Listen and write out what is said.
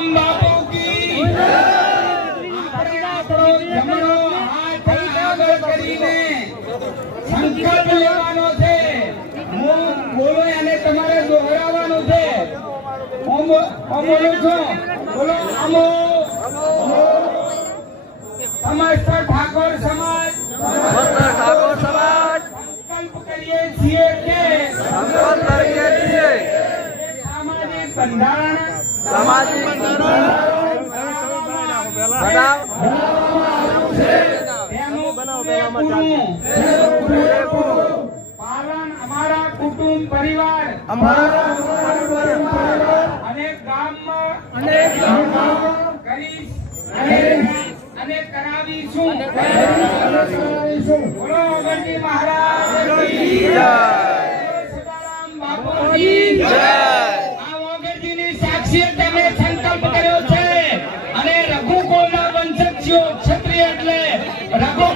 સદારામ બાપુ કી આપણે આપણો જમણો હાથ આગળ કરીને સંકલ્પ લેવાનો છે. હું બોલો અને તમારે દોહરાવવાનું છે. હું બોલું છું, બોલો અમો સમસ્ત ઠાકોર સમાજ સંકલ્પ કરીએ છીએ કે સામાજિક બંધારણ પાલન અમારા કુટુંબ પરિવાર અને ગામમાં કરીશ અને કરાવીશું. બોલો અગરજી મહારાજ કી જય. સદારામ બાપુજી જય. આ અગરજીની સાક્ષી તમે સંકલ્પ કર્યો છે અને રઘુકુળના વંશજો ક્ષત્રિય એટલે રઘુ